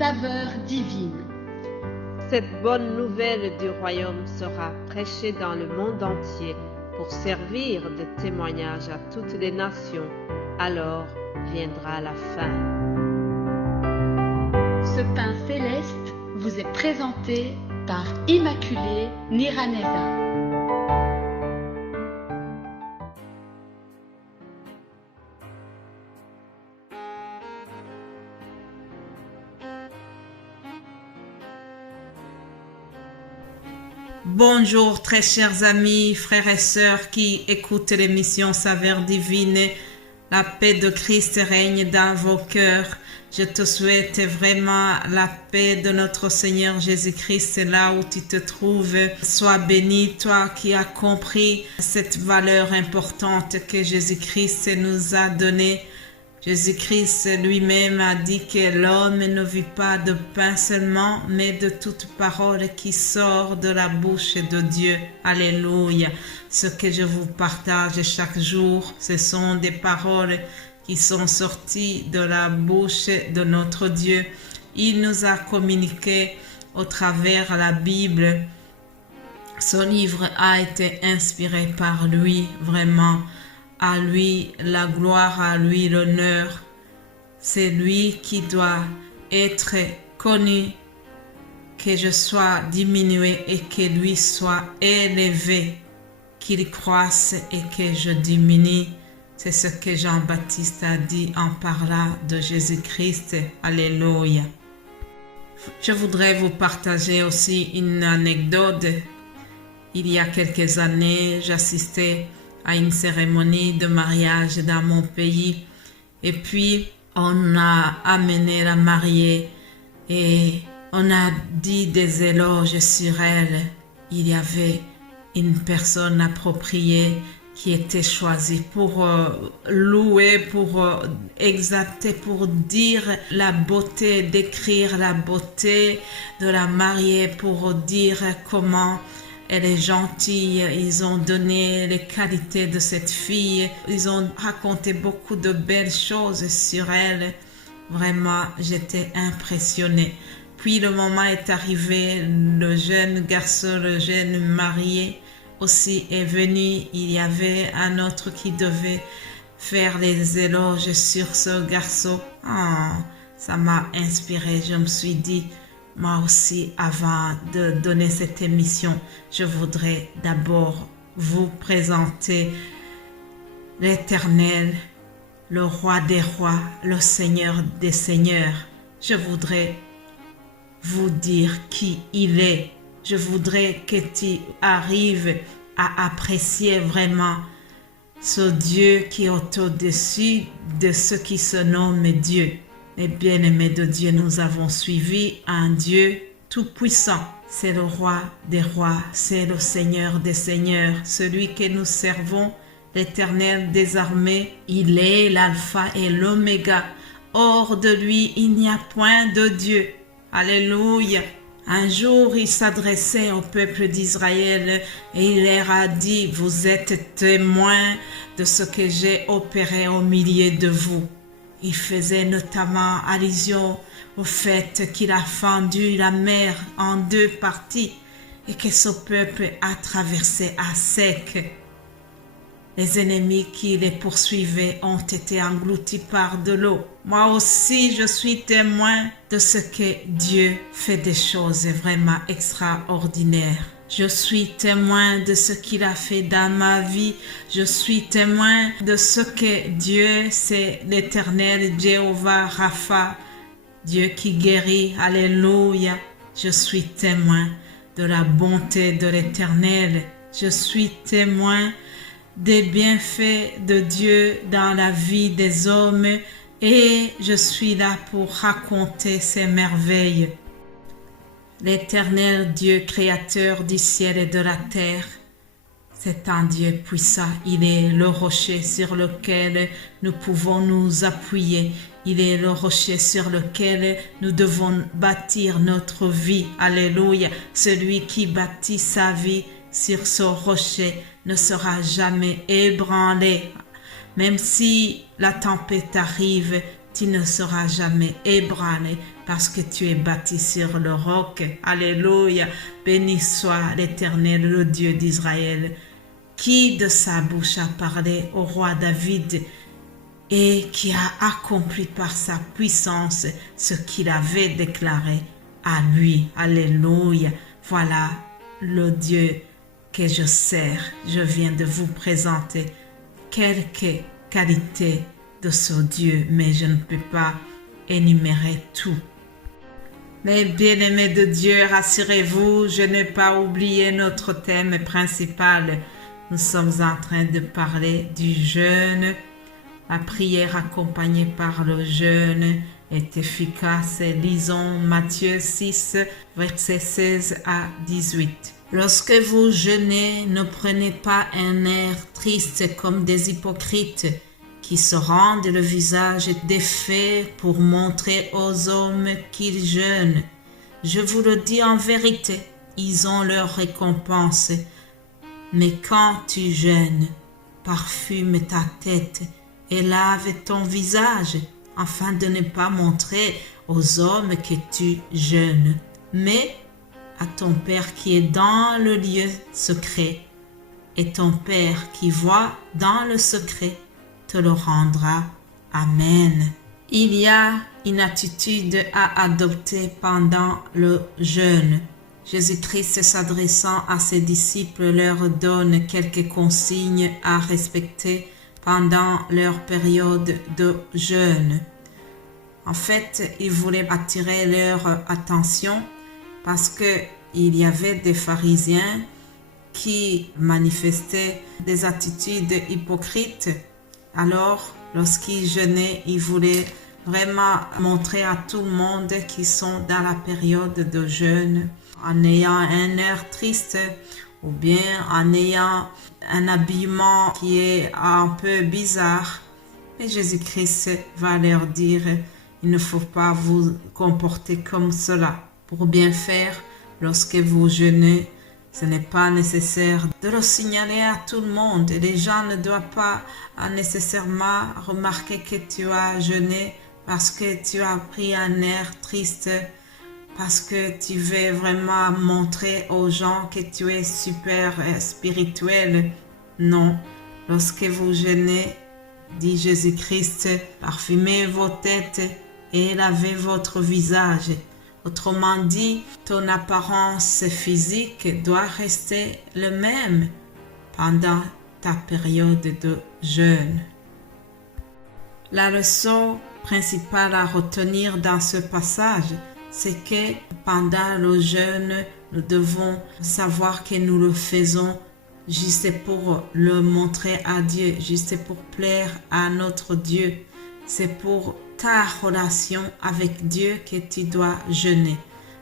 saveur divine. Cette bonne nouvelle du royaume sera prêchée dans le monde entier pour servir de témoignage à toutes les nations. Alors viendra la fin. Ce pain céleste vous est présenté par Immaculée Niraneza. Bonjour très chers amis, frères et sœurs qui écoutent l'émission Saveur Divine. La paix de Christ règne dans vos cœurs. Je te souhaite vraiment la paix de notre Seigneur Jésus-Christ là où tu te trouves. Sois béni, toi qui as compris cette valeur importante que Jésus-Christ nous a donnée. Jésus-Christ lui-même a dit que l'homme ne vit pas de pain seulement, mais de toute parole qui sort de la bouche de Dieu. Alléluia. Ce que je vous partage chaque jour, ce sont des paroles qui sont sorties de la bouche de notre Dieu. Il nous a communiqué au travers la Bible. Son livre a été inspiré par lui, vraiment. À lui la gloire, à lui l'honneur. C'est lui qui doit être connu, que je sois diminué et que lui soit élevé, qu'il croisse et que je diminue. C'est ce que Jean-Baptiste a dit en parlant de Jésus-Christ. Alléluia. Je voudrais vous partager aussi une anecdote. Il y a quelques années, j'assistais à une cérémonie de mariage dans mon pays et puis on a amené la mariée et on a dit des éloges sur elle. Il y avait une personne appropriée qui était choisie pour louer, pour exalter, pour dire la beauté, décrire la beauté de la mariée, pour dire comment elle est gentille. Ils ont donné les qualités de cette fille. Ils ont raconté beaucoup de belles choses sur elle. Vraiment, j'étais impressionnée. Puis le moment est arrivé, le jeune garçon, le jeune marié aussi est venu. Il y avait un autre qui devait faire les éloges sur ce garçon. Ça m'a inspirée. Je me suis dit, moi aussi, avant de donner cette émission, je voudrais d'abord vous présenter l'Éternel, le Roi des rois, le Seigneur des seigneurs. Je voudrais vous dire qui il est. Je voudrais que tu arrives à apprécier vraiment ce Dieu qui est au-dessus de ce qui se nomme Dieu. Les bien-aimés de Dieu, nous avons suivi un Dieu tout-puissant. C'est le Roi des rois, c'est le Seigneur des seigneurs, celui que nous servons, l'Éternel des armées. Il est l'alpha et l'oméga. Hors de lui, il n'y a point de Dieu. Alléluia. Un jour, il s'adressait au peuple d'Israël et il leur a dit, « Vous êtes témoins de ce que j'ai opéré au milieu de vous. » Il faisait notamment allusion au fait qu'il a fendu la mer en deux parties et que ce peuple a traversé à sec. Les ennemis qui les poursuivaient ont été engloutis par de l'eau. Moi aussi, je suis témoin de ce que Dieu fait, des choses vraiment extraordinaires. Je suis témoin de ce qu'il a fait dans ma vie. Je suis témoin de ce que Dieu, c'est l'Éternel, Jéhovah Rapha, Dieu qui guérit. Alléluia. Je suis témoin de la bonté de l'Éternel. Je suis témoin des bienfaits de Dieu dans la vie des hommes et je suis là pour raconter ses merveilles. L'Éternel Dieu créateur du ciel et de la terre, c'est un Dieu puissant. Il est le rocher sur lequel nous pouvons nous appuyer. Il est le rocher sur lequel nous devons bâtir notre vie. Alléluia. Celui qui bâtit sa vie sur ce rocher ne sera jamais ébranlé. Même si la tempête arrive, tu ne seras jamais ébranlé parce que tu es bâti sur le roc. Alléluia. Béni soit l'Éternel, le Dieu d'Israël, qui de sa bouche a parlé au roi David et qui a accompli par sa puissance ce qu'il avait déclaré à lui. Alléluia. Voilà le Dieu que je sers. Je viens de vous présenter quelques qualités de ce Dieu, mais je ne peux pas énumérer tout. Mais bien-aimés de Dieu, rassurez-vous, je n'ai pas oublié notre thème principal. Nous sommes en train de parler du jeûne. La prière accompagnée par le jeûne est efficace. Lisons Matthieu 6, versets 16 à 18. Lorsque vous jeûnez, ne prenez pas un air triste comme des hypocrites qui se rendent le visage défait pour montrer aux hommes qu'ils jeûnent. Je vous le dis en vérité, ils ont leur récompense. Mais quand tu jeûnes, parfume ta tête et lave ton visage, afin de ne pas montrer aux hommes que tu jeûnes, mais à ton Père qui est dans le lieu secret, et ton Père qui voit dans le secret te le rendra. Amen. Il y a une attitude à adopter pendant le jeûne. Jésus-Christ, s'adressant à ses disciples, leur donne quelques consignes à respecter pendant leur période de jeûne. En fait, il voulait attirer leur attention parce qu'il y avait des pharisiens qui manifestaient des attitudes hypocrites. Alors, lorsqu'ils jeûnaient, ils voulaient vraiment montrer à tout le monde qu'ils sont dans la période de jeûne en ayant un air triste ou bien en ayant un habillement qui est un peu bizarre. Et Jésus-Christ va leur dire, il ne faut pas vous comporter comme cela. Pour bien faire, lorsque vous jeûnez, ce n'est pas nécessaire de le signaler à tout le monde. Les gens ne doivent pas nécessairement remarquer que tu as jeûné parce que tu as pris un air triste, parce que tu veux vraiment montrer aux gens que tu es super spirituel. Non, lorsque vous jeûnez, dit Jésus-Christ, parfumez vos têtes et lavez votre visage. Autrement dit, ton apparence physique doit rester le même pendant ta période de jeûne. La leçon principale à retenir dans ce passage, c'est que pendant le jeûne, nous devons savoir que nous le faisons juste pour le montrer à Dieu, juste pour plaire à notre Dieu. C'est pour ta relation avec Dieu que tu dois jeûner.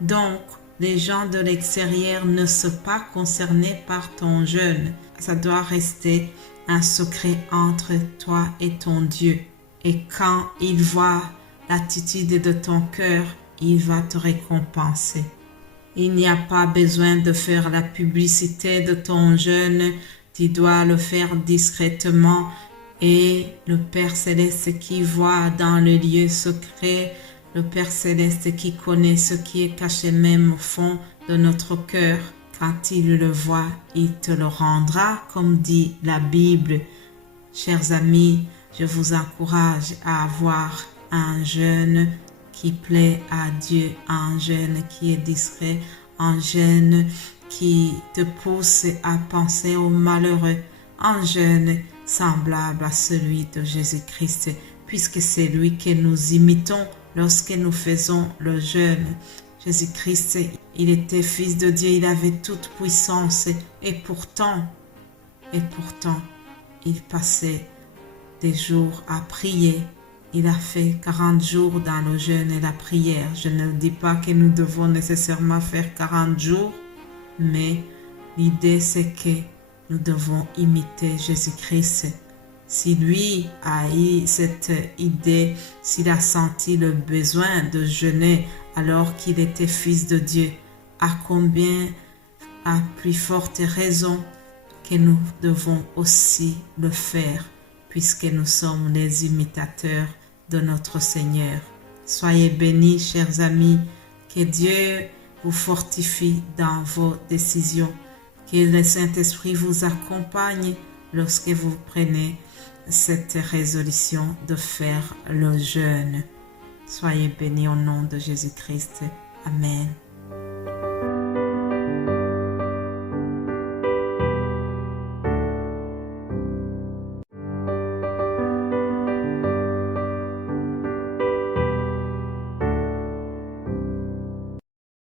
Donc, les gens de l'extérieur ne sont pas concernés par ton jeûne. Ça doit rester un secret entre toi et ton Dieu. Et quand il voit l'attitude de ton cœur, il va te récompenser. Il n'y a pas besoin de faire la publicité de ton jeûne. Tu dois le faire discrètement. Et le Père Céleste qui voit dans le lieu secret, le Père Céleste qui connaît ce qui est caché même au fond de notre cœur, quand il le voit, il te le rendra, comme dit la Bible. Chers amis, je vous encourage à avoir un jeûne qui plaît à Dieu, un jeûne qui est discret, un jeûne qui te pousse à penser aux malheureux, un jeûne semblable à celui de Jésus-Christ, puisque c'est lui que nous imitons lorsque nous faisons le jeûne. Jésus-Christ, il était fils de Dieu, il avait toute puissance, et pourtant, il passait des jours à prier. Il a fait 40 jours dans le jeûne et la prière. Je ne dis pas que nous devons nécessairement faire 40 jours, mais l'idée c'est que nous devons imiter Jésus-Christ. Si lui a eu cette idée, s'il a senti le besoin de jeûner alors qu'il était fils de Dieu, à combien à plus forte raison que nous devons aussi le faire, puisque nous sommes les imitateurs de notre Seigneur. Soyez bénis, chers amis, que Dieu vous fortifie dans vos décisions, que le Saint-Esprit vous accompagne lorsque vous prenez cette résolution de faire le jeûne. Soyez bénis au nom de Jésus-Christ. Amen.